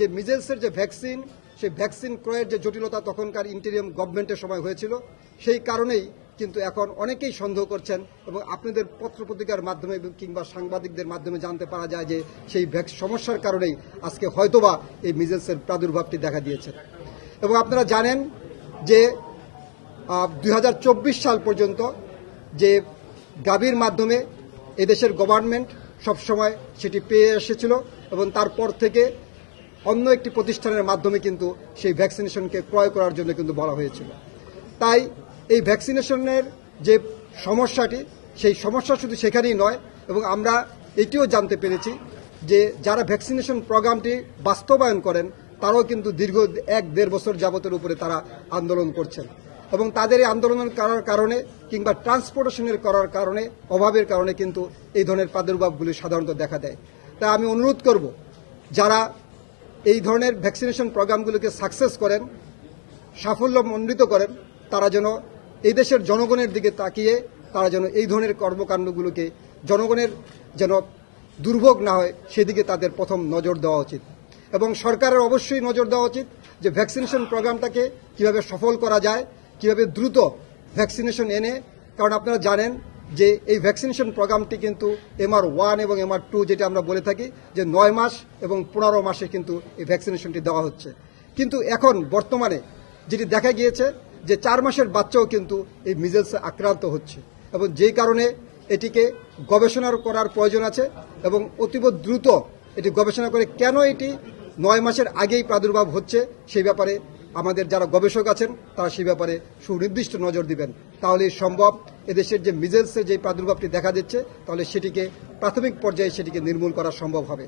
যে মিজেলসের যে ভ্যাকসিন, সেই ভ্যাকসিন ক্রয়ের যে জটিলতা তখনকার ইন্টেরিয়াম গভর্নমেন্টের সময় হয়েছিল, সেই কারণেই কিন্তু এখন অনেকেই সন্দেহ করছেন এবং আপনাদের পত্রপত্রিকার মাধ্যমে কিংবা সাংবাদিকদের মাধ্যমে জানতে পারা যায় যে সেই সমস্যার কারণেই আজকে হয়তোবা এই মিজেলসের প্রাদুর্ভাবটি দেখা দিয়েছে। এবং আপনারা জানেন যে 2024 সাল পর্যন্ত যে গাভীর মাধ্যমে এদেশের গভর্নমেন্ট সবসময় সেটি পেয়ে এসেছিল এবং তারপর থেকে অন্য একটি প্রতিষ্ঠানের মাধ্যমে কিন্তু সেই ভ্যাকসিনেশনকে ক্রয় করার জন্য কিন্তু বলা হয়েছিল। তাই এই ভ্যাকসিনেশনের যে সমস্যাটি, সেই সমস্যা শুধু সেখানেই নয়, এবং আমরা এটিও জানতে পেরেছি যে যারা ভ্যাকসিনেশন প্রোগ্রামটি বাস্তবায়ন করেন তারাও কিন্তু দীর্ঘ 1-1.5 বছর যাবতের উপরে তারা আন্দোলন করছেন এবং তাদের এই আন্দোলন করার কারণে কিংবা ট্রান্সপোর্টেশনের করার কারণে, অভাবের কারণে কিন্তু এই ধরনের প্রাদুর্ভাবগুলি সাধারণত দেখা দেয়। তাই আমি অনুরোধ করব, যারা এই ধরনের ভ্যাকসিনেশন প্রোগ্রামগুলোকে সাকসেস করেন, সাফল্যমণ্ডিত করেন, তারা যেন এই দেশের জনগণের দিকে তাকিয়ে তারা যেন এই ধরনের কর্মকাণ্ডগুলোকে জনগণের যেন দুর্ভোগ না হয় সেদিকে তাদের প্রথম নজর দেওয়া উচিত। এবং সরকারের অবশ্যই নজর দেওয়া উচিত যে ভ্যাকসিনেশন প্রোগ্রামটাকে কিভাবে সফল করা যায়, কিভাবে দ্রুত ভ্যাকসিনেশন এনে, কারণ আপনারা জানেন যে এই ভ্যাকসিনেশন প্রোগ্রামটি কিন্তু MR1 এবং MR2 যেটা আমরা বলে থাকি যে 9 মাস এবং 15 মাসে কিন্তু এই ভ্যাকসিনেশনটি দেওয়া হচ্ছে। কিন্তু এখন বর্তমানে যেটি দেখা গিয়েছে যে 4 মাসের বাচ্চাও কিন্তু এই মিজেলসে আক্রান্ত হচ্ছে এবং যেই কারণে এটিকে গবেষণা করার প্রয়োজন আছে এবং অতীব দ্রুত এটি গবেষণা করে কেন এটি 9 মাসের আগেই প্রাদুর্ভাব হচ্ছে সেই ব্যাপারে আমাদের যারা গবেষক আছেন তারা সেই ব্যাপারে সুনির্দিষ্ট নজর দিবেন। তাহলেই সম্ভব এদেশের যে মিজেলসের যে প্রাদুর্ভাবটি দেখা দিচ্ছে তাহলে সেটিকে প্রাথমিক পর্যায়ে সেটিকে নির্মূল করা সম্ভব হবে।